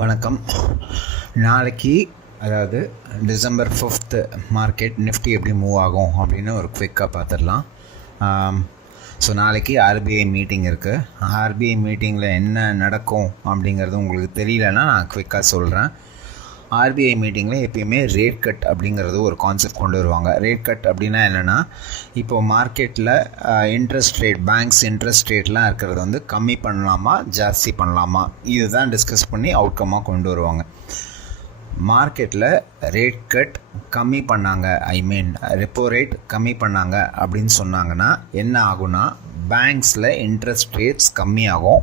வணக்கம். நாளைக்கு அதாவது டிசம்பர் 5th மார்க்கெட் நிஃப்டி எப்படி மூவ் ஆகும் அப்படின்னு ஒரு குவிக்காக பார்த்துடலாம். ஸோ நாளைக்கு ஆர்பிஐ மீட்டிங் இருக்குது. ஆர்பிஐ மீட்டிங்கில் என்ன நடக்கும் அப்படிங்கிறது உங்களுக்கு தெரியலன்னா நான் குவிக்காக சொல்கிறேன். ஆர்பிஐ மீட்டிங்கில் எப்பயுமே ரேட் கட் அப்படிங்கிறது ஒரு கான்செப்ட் கொண்டு வருவாங்க. ரேட் கட் அப்படின்னா என்னென்னா, இப்போது மார்க்கெட்டில் இன்ட்ரெஸ்ட் ரேட், பேங்க்ஸ் இன்ட்ரெஸ்ட் ரேட்லாம் இருக்கிறது வந்து கம்மி பண்ணலாமா ஜாஸ்தி பண்ணலாமா, இதுதான் டிஸ்கஸ் பண்ணி அவுட்கமாக கொண்டு வருவாங்க. மார்க்கெட்டில் ரேட் கட் கம்மி பண்ணாங்க, ரெப்போ ரேட் கம்மி பண்ணாங்க அப்படின்னு சொன்னாங்கன்னா என்ன ஆகும்னா, பேங்க்ஸில் இன்ட்ரெஸ்ட் ரேட்ஸ் கம்மியாகும்.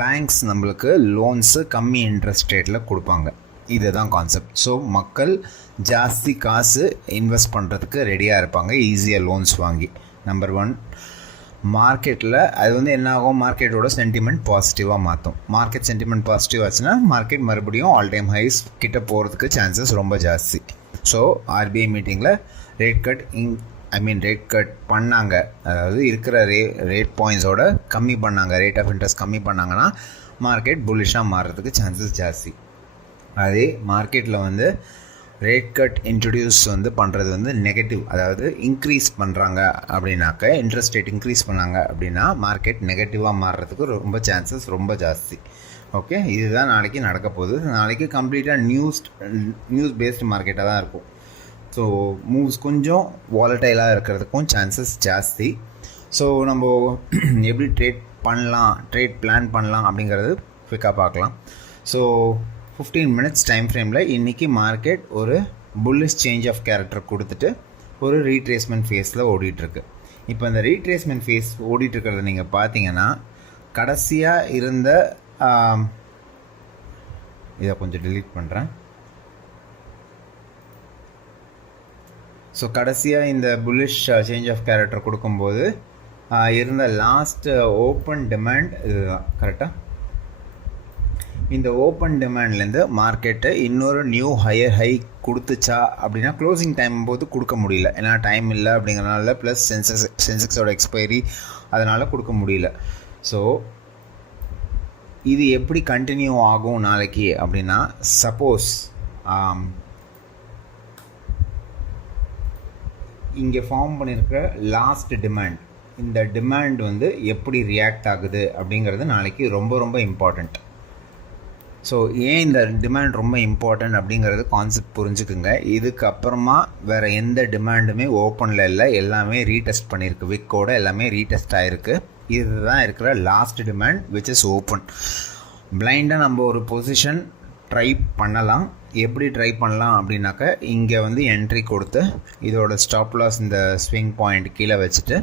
பேங்க்ஸ் நம்மளுக்கு லோன்ஸு கம்மி இன்ட்ரெஸ்ட் ரேட்டில் கொடுப்பாங்க. இதுதான் கான்செப்ட். ஸோ மக்கள் ஜாஸ்தி காசு இன்வெஸ்ட் பண்ணுறதுக்கு ரெடியாக இருப்பாங்க, ஈஸியாக லோன்ஸ் வாங்கி. நம்பர் 1, மார்க்கெட்டில் அது வந்து என்ன ஆகும், மார்க்கெட்டோட சென்டிமெண்ட் பாசிட்டிவாக மாற்றும். மார்க்கெட் சென்டிமெண்ட் பாசிட்டிவ் ஆச்சுன்னா மார்க்கெட் மறுபடியும் ஆல் டைம் ஹைஸ் கிட்ட போகிறதுக்கு சான்சஸ் ரொம்ப ஜாஸ்தி. ஸோ ஆர்பிஐ மீட்டிங்கில் ரேட் கட் பண்ணாங்க, அதாவது இருக்கிற ரேட் பாயிண்ட்ஸோட கம்மி பண்ணாங்க, ரேட் ஆஃப் இன்ட்ரெஸ்ட் கம்மி பண்ணாங்கன்னா மார்க்கெட் புல்லிஷாக மாறுறதுக்கு சான்சஸ் ஜாஸ்தி. அதே மார்க்கெட்டில் வந்து ரேட் கட் இன்ட்ரடியூஸ் வந்து பண்ணுறது வந்து நெகட்டிவ், அதாவது இன்க்ரீஸ் பண்ணுறாங்க அப்படின்னாக்க, இன்ட்ரெஸ்ட் ரேட் இன்க்ரீஸ் பண்ணாங்க அப்படின்னா மார்க்கெட் நெகட்டிவாக மாறுறதுக்கு ரொம்ப சான்சஸ் ரொம்ப ஜாஸ்தி. ஓகே, இதுதான் நாளைக்கு நடக்க போகுது. நாளைக்கு கம்ப்ளீட்டாக நியூஸ் பேஸ்டு மார்க்கெட்டாக தான் இருக்கும். ஸோ மூவ்ஸ் கொஞ்சம் வாலட்டைலாக இருக்கிறதுக்கும் சான்சஸ் ஜாஸ்தி. ஸோ நம்ம எப்படி ட்ரேட் பிளான் பண்ணலாம் அப்படிங்கிறது குவிக்காக பார்க்கலாம். ஸோ 15 minutes டைம் ஃப்ரேமில் இன்றைக்கி மார்க்கெட் ஒரு புல்லிஷ் சேஞ்ச் ஆஃப் கேரக்டர் கொடுத்துட்டு ஒரு ரீட்ரேஸ்மெண்ட் ஃபேஸில் ஓடிட்டுருக்கு. இப்போ இந்த ரீட்ரேஸ்மெண்ட் ஃபேஸ் ஓடிட்டுருக்கிறத நீங்கள் பார்த்தீங்கன்னா, கடைசியாக இருந்த இதை கொஞ்சம் டிலீட் பண்ணுறேன். ஸோ கடைசியாக இந்த புல்லிஷ் சேஞ்ச் ஆஃப் கேரக்டர் கொடுக்கும்போது இருந்த லாஸ்ட் ஓப்பன் டிமாண்ட் இதுதான் கரெக்டாக. இந்த ஓப்பன் டிமாண்ட்லேருந்து மார்க்கெட்டை இன்னொரு நியூ ஹையர் ஹை கொடுத்துச்சா அப்படின்னா க்ளோசிங் டைம் போது கொடுக்க முடியல, ஏன்னா டைம் இல்லை அப்படிங்கிறனால, ப்ளஸ் சென்செக்ஸோட எக்ஸ்பைரி, அதனால் கொடுக்க முடியல. ஸோ இது எப்படி கண்டினியூ ஆகும் நாளைக்கு அப்படின்னா, சப்போஸ் இங்கே ஃபார்ம் பண்ணியிருக்கிற லாஸ்ட் டிமாண்ட், இந்த டிமாண்ட் வந்து எப்படி ரியாக்ட் ஆகுது அப்படிங்கிறது நாளைக்கு ரொம்ப ரொம்ப இம்பார்ட்டண்ட். ஸோ ஏன் இந்த டிமாண்ட் ரொம்ப இம்பார்ட்டன்ட் அப்படிங்கிறது கான்செப்ட் புரிஞ்சுக்குங்க. இதுக்கப்புறமா வேறு எந்த டிமாண்டுமே ஓப்பனில் இல்லை, எல்லாமே ரீடெஸ்ட் பண்ணியிருக்கு. விக்கோட எல்லாமே ரீடெஸ்ட் ஆகிருக்கு. இதுதான் இருக்கிற last demand which is open. பிளைண்டாக நம்ம ஒரு பொசிஷன் ட்ரை பண்ணலாம். எப்படி ட்ரை பண்ணலாம் அப்படின்னாக்க, இங்கே வந்து என்ட்ரி கொடுத்து இதோட ஸ்டாப் லாஸ் இந்த ஸ்விங் பாயிண்ட் கீழே வச்சுட்டு,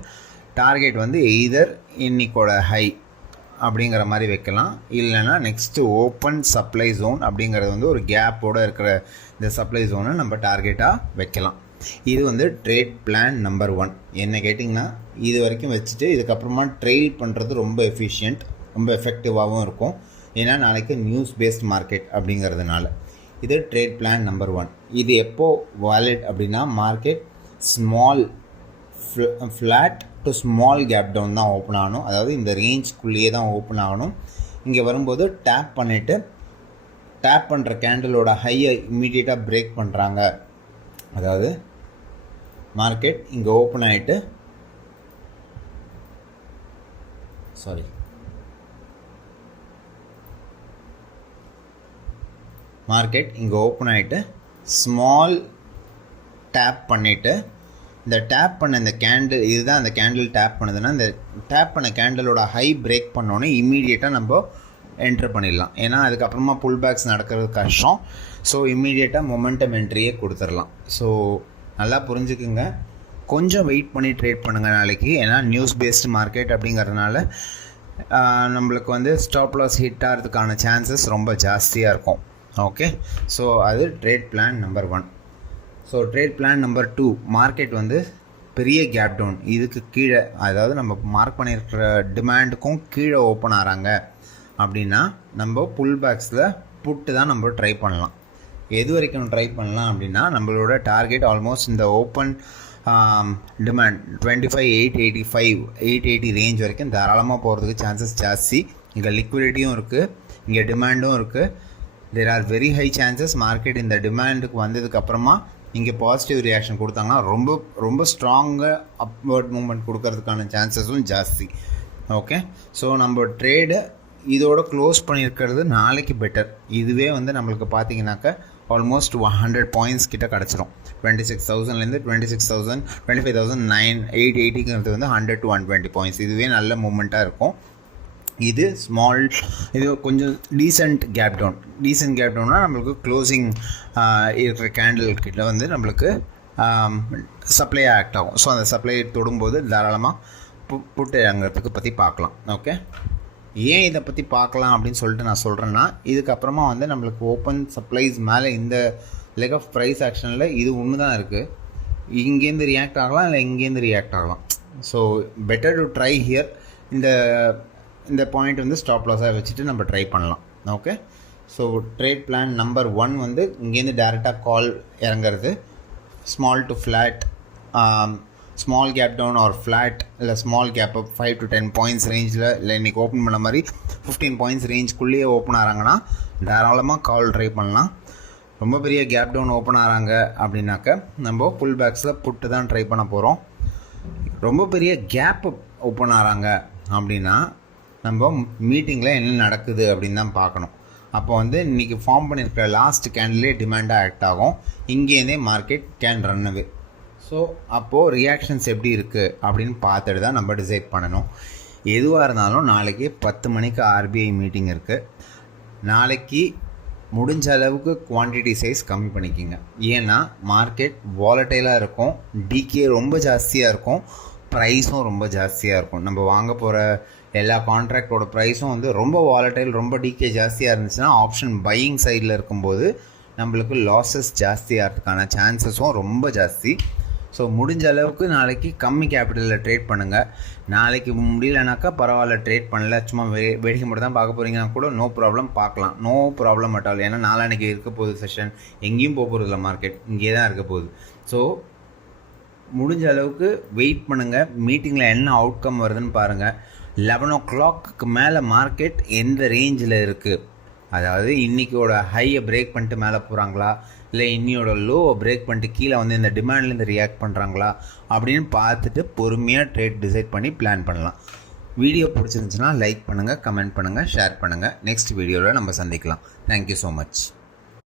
டார்கெட் வந்து எய்தர் இன்னிக்கோட ஹை அப்படிங்கிற மாதிரி வைக்கலாம், இல்லைன்னா நெக்ஸ்ட்டு ஓப்பன் சப்ளை ஜோன் அப்படிங்கிறது வந்து ஒரு கேப்போடு இருக்கிற இந்த சப்ளை ஜோனை நம்ம டார்கெட்டாக வைக்கலாம். இது வந்து ட்ரேட் பிளான் நம்பர் 1. என்ன கேட்டிங்கன்னா, இது வரைக்கும் வச்சுட்டு இதுக்கப்புறமா ட்ரேட் பண்ணுறது ரொம்ப எஃபிஷியன்ட், ரொம்ப எஃபெக்டிவாகவும் இருக்கும். ஏன்னா நாளைக்கு நியூஸ் பேஸ்ட் மார்க்கெட் அப்படிங்கிறதுனால இது ட்ரேட் பிளான் நம்பர் 1. இது எப்போது வாலிட் அப்படின்னா, market flat to small gap down தான் ஓப்பன் ஆகணும், அதாவது இந்த ரேஞ்ச்குள்ளேயே தான் ஓப்பன் ஆகணும். இங்கே வரும்போது டேப் பண்ணுற கேண்டலோட ஹையை இம்மீடியட்டாக பிரேக் பண்ணுறாங்க, அதாவது மார்க்கெட் இங்கே ஓப்பன் ஆகிட்டு ஸ்மால் டேப் பண்ணிவிட்டு, இந்த டேப் பண்ண இந்த கேண்டில், இதுதான் அந்த கேண்டில் டேப் பண்ணுதுன்னா, இந்த டேப் பண்ண கேண்டலோட ஹை பிரேக் பண்ணோன்னே இம்மீடியட்டாக நம்ம என்ட்ரு பண்ணிடலாம். ஏன்னா அதுக்கப்புறமா புல் பேக்ஸ் நடக்கிறது கஷ்டம். ஸோ இம்மீடியட்டாக மொமெண்டம் என்ட்ரியே கொடுத்துடலாம். ஸோ நல்லா புரிஞ்சுக்குங்க, கொஞ்சம் வெயிட் பண்ணி ட்ரேட் பண்ணுங்கள் நாளைக்கு. ஏன்னா நியூஸ் பேஸ்டு மார்க்கெட் அப்படிங்கிறதுனால நம்மளுக்கு வந்து ஸ்டாப் லாஸ் ஹிட் ஆகிறதுக்கான சான்சஸ் ரொம்ப ஜாஸ்தியாக இருக்கும். ஓகே, ஸோ அது trade plan number 1. So trade plan number 2, market வந்து பெரிய கேப் டவுன், இதுக்கு கீழே, அதாவது நம்ம மார்க் பண்ணியிருக்கிற டிமாண்டுக்கும் கீழே ஓப்பன் ஆகிறாங்க அப்படின்னா நம்ம புல் பேக்ஸில் புட்டு தான் நம்ம ட்ரை பண்ணலாம். எது வரைக்கும் ட்ரை பண்ணலாம் அப்படின்னா, நம்மளோட டார்கெட் ஆல்மோஸ்ட் இந்த ஓப்பன் டிமாண்ட் 25,885 880 ரேஞ்ச் வரைக்கும் தாராளமாக போகிறதுக்கு சான்சஸ் ஜாஸ்தி. இங்கே லிக்விடிட்டியும் இருக்குது, இங்கே டிமாண்டும் இருக்குது, there are very high chances market இந்த டிமாண்டுக்கு வந்ததுக்கப்புறமா இங்கே பாசிட்டிவ் ரியாக்ஷன் கொடுத்தாங்கன்னா ரொம்ப ரொம்ப ஸ்ட்ராங்காக அப்வர்ட் மூவ்மெண்ட் கொடுக்கறதுக்கான சான்சஸும் ஜாஸ்தி. ஓகே, ஸோ நம்ம ட்ரேடு இதோட க்ளோஸ் பண்ணியிருக்கிறது நாளைக்கு பெட்டர். இதுவே வந்து நம்மளுக்கு பார்த்தீங்கன்னாக்கா ஆல்மோஸ்ட் 100 பாயிண்ட்ஸ் கிட்ட கிடச்சிரும். 26,000லேருந்து 26,000 25,980 வந்து 100 to 120 பாயிண்ட்ஸ். இதுவே நல்ல மூமெண்ட்டாக இருக்கும். இது இது கொஞ்சம் டீசென்ட் கேப் டவுன்னா நம்மளுக்கு க்ளோசிங் இருக்கிற கேண்டில் கிட்ட வந்து நம்மளுக்கு சப்ளை ஆக்ட் ஆகும். ஸோ அந்த சப்ளை தொடும்போது தாராளமாக புட்டு இறங்குறதுக்கு பற்றி பார்க்கலாம். ஓகே, ஏன் இதை பற்றி பார்க்கலாம் அப்படின்னு சொல்லிட்டு நான் சொல்கிறேன்னா, இதுக்கப்புறமா வந்து நம்மளுக்கு ஓப்பன் சப்ளைஸ் மேலே இந்த லெக் ஆஃப் ப்ரைஸ் ஆக்ஷனில் இது ஒன்று தான் இருக்குது. இங்கேருந்து ரியாக்ட் ஆகலாம், இல்லை இங்கேருந்து ரியாக்ட் ஆகலாம். So better to try here. இந்த பாயிண்ட் வந்து ஸ்டாப் லாஸாக வச்சுட்டு நம்ம ட்ரை பண்ணலாம். Okay, so trade plan number 1 வந்து இங்கேருந்து டேரெக்டாக கால் இறங்குறது, small to flat, small gap down or flat, இல்லை small gap up 5 to 10 points ரேஞ்சில், இல்லை இன்றைக்கி ஓப்பன் பண்ண மாதிரி 15 பாயிண்ட்ஸ் ரேஞ்சுக்குள்ளேயே ஓப்பன் ஆகிறாங்கன்னா தாராளமாக கால் ட்ரை பண்ணலாம். ரொம்ப பெரிய கேப் டவுன் ஓப்பன் ஆகிறாங்க அப்படின்னாக்க நம்ம புல் பேக்ஸில் புட்டு தான் ட்ரை பண்ண போகிறோம். ரொம்ப பெரிய கேப் ஓப்பன் ஆகிறாங்க அப்படின்னா நம்ம மீட்டிங்கில் என்ன நடக்குது அப்படின்னு தான் பார்க்கணும். அப்போ வந்து இன்றைக்கி ஃபார்ம் பண்ணியிருக்கிற லாஸ்ட் கேண்டிலே டிமாண்டாக ஆக்ட் ஆகும். இங்கேருந்தே market can run away. So அப்போது ரியாக்ஷன்ஸ் எப்படி இருக்குது அப்படின்னு பார்த்துட்டு தான் நம்ம டிசைட் பண்ணணும். எதுவாக இருந்தாலும் நாளைக்கு 10 மணிக்கு ஆர்பிஐ மீட்டிங் இருக்குது. நாளைக்கு முடிஞ்ச அளவுக்கு குவான்டிட்டி சைஸ் கம்மி பண்ணிக்கிங்க. ஏன்னா மார்க்கெட் வாலட்டைலாக இருக்கும், டிகே ரொம்ப ஜாஸ்தியாக இருக்கும், ப்ரைஸும் ரொம்ப ஜாஸ்தியாக இருக்கும். நம்ம வாங்க போகிற எல்லா கான்ட்ராக்டோட ப்ரைஸும் வந்து ரொம்ப வாலட்டைல், ரொம்ப டிகே ஜாஸ்தியாக இருந்துச்சுன்னா ஆப்ஷன் பையிங் சைடில் இருக்கும்போது நம்மளுக்கு லாஸஸ் ஜாஸ்தியாகிறதுக்கான சான்சஸும் ரொம்ப ஜாஸ்தி. ஸோ முடிஞ்ச அளவுக்கு நாளைக்கு கம்மி கேபிட்டலில் ட்ரேட் பண்ணுங்கள். நாளைக்கு முடியலனாக்கா பரவாயில்ல, ட்ரேட் பண்ணல, சும்மா வேடிக்கை மட்டும் தான் பார்க்க போகிறீங்கன்னா கூட நோ ப்ராப்ளம், பார்க்கலாம், நோ ப்ராப்ளம் அட் ஆல். ஏன்னா நாளைக்கு இருக்க போகுது செஷன், எங்கேயும் போக போகிறதில்ல, மார்க்கெட் இங்கே தான் இருக்க போகுது. ஸோ முடிஞ்ச அளவுக்கு வெயிட் பண்ணுங்கள். மீட்டிங்கில் என்ன அவுட்கம் வருதுன்னு பாருங்கள். 11 o'clock மேலே மார்க்கெட் எந்த ரேஞ்சில் இருக்குது, அதாவது இன்றைக்கியோட ஹையை பிரேக் பண்ணிட்டு மேலே போகிறாங்களா, இல்லை இன்னியோட லோவை பிரேக் பண்ணிட்டு கீழே வந்து இந்த டிமாண்ட்லேருந்து ரியாக்ட் பண்ணுறாங்களா அப்படின்னு பார்த்துட்டு பொறுமையாக ட்ரேட் டிசைட் பண்ணி பிளான் பண்ணலாம். வீடியோ பிடிச்சிருந்துச்சுன்னா லைக் பண்ணுங்கள், கமெண்ட் பண்ணுங்கள், ஷேர் பண்ணுங்கள். நெக்ஸ்ட் வீடியோவில் நம்ம சந்திக்கலாம். Thank you so much.